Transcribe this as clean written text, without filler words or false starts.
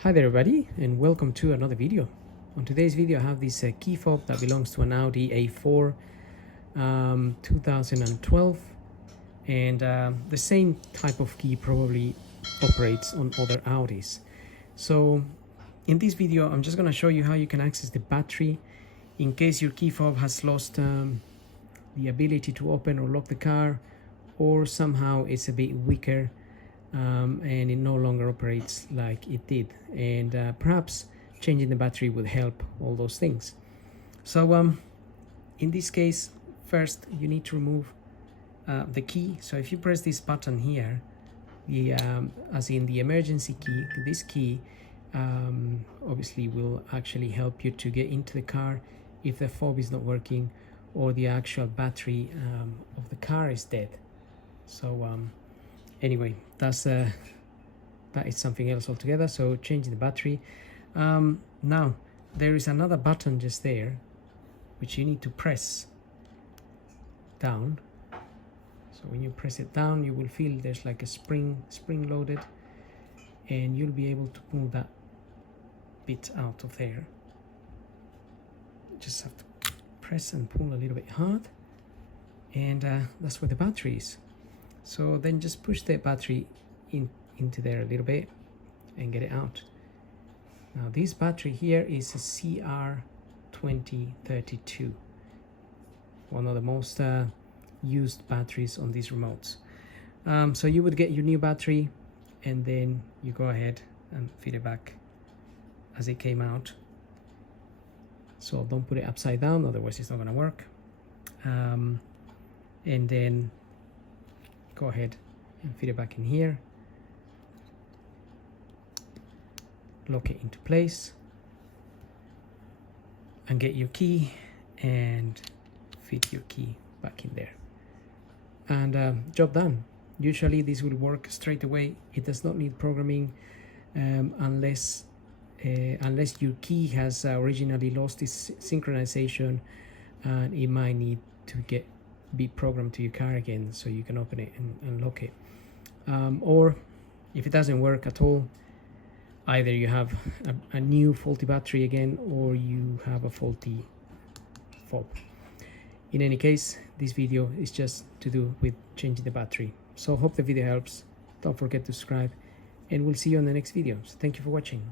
Hi there everybody, and welcome to another video. On today's video I have this key fob that belongs to an Audi A4 2012, and the same type of key probably operates on other Audis. So in this video I'm just going to show you how you can access the battery in case your key fob has lost the ability to open or lock the car, or somehow it's a bit weaker and it no longer operates like it did, and perhaps changing the battery would help all those things. So in this case, first you need to remove the key. So if you press this button here, the as in the emergency key, this key obviously will actually help you to get into the car if the fob is not working or the actual battery of the car is dead. So anyway, that is something else altogether. So changing the battery. Now there is another button just there which you need to press down. So when you press it down, you will feel there's like a spring loaded, and you'll be able to pull that bit out of there. Just have to press and pull a little bit hard, and that's where the battery is. So then just push the battery into there a little bit and get it out. Now this battery here is a CR2032, one of the most used batteries on these remotes. So you would get your new battery and then you go ahead and fit it back as it came out. So don't put it upside down, otherwise it's not going to work. And then go ahead and fit it back in here, lock it into place, and get your key and fit your key back in there, and job done. Usually this will work straight away. It does not need programming unless your key has originally lost its synchronization, and it might need to be programmed to your car again so you can open it and lock it. Or if it doesn't work at all, either you have a new faulty battery again, or you have a faulty fob. In any case, this video is just to do with changing the battery. So hope the video helps. Don't forget to subscribe, and we'll see you on the next video. So thank you for watching.